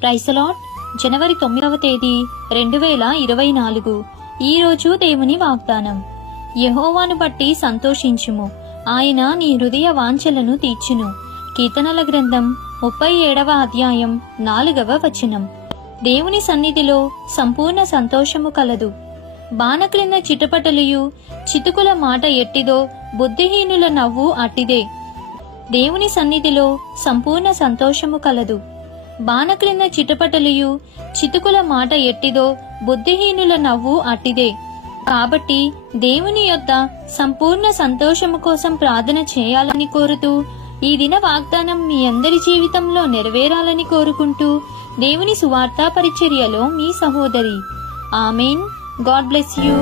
Praise the Lord. జనవరి 9వ తేదీ 2024. ఈ రోజు దేవుని వాగ్దానం. యెహోవాను బట్టి సంతోషించుము, ఆయన నీ హృదయ వాంఛలను తీర్చును. కీర్తనల గ్రంథం 37వ అధ్యాయం 4వ వచనం. దేవుని సన్నిధిలో సంపూర్ణ సంతోషము కలదు. బాణక్రింద చిటపటలియు చితుకుల మాట ఎట్టిదో బుద్ధిహీనుల నవ్వు అట్టిదే. దేవుని సన్నిధిలో సంపూర్ణ సంతోషము కలదు. బాణక్రింద చిటపటలియు చితుకుల మాట ఎట్టిదో బుద్ధిహీనుల నవ్వు అట్టిదే. కాబట్టి దేవుని యొద్ద సంపూర్ణ సంతోషము కోసం ప్రార్థన చేయాలని కోరుతూ, ఈ దిన వాగ్దానం మీ అందరి జీవితంలో నెరవేరాలని కోరుకుంటూ, దేవుని సువార్తా పరిచర్యలో మీ సహోదరి. ఆమేన్. God bless you.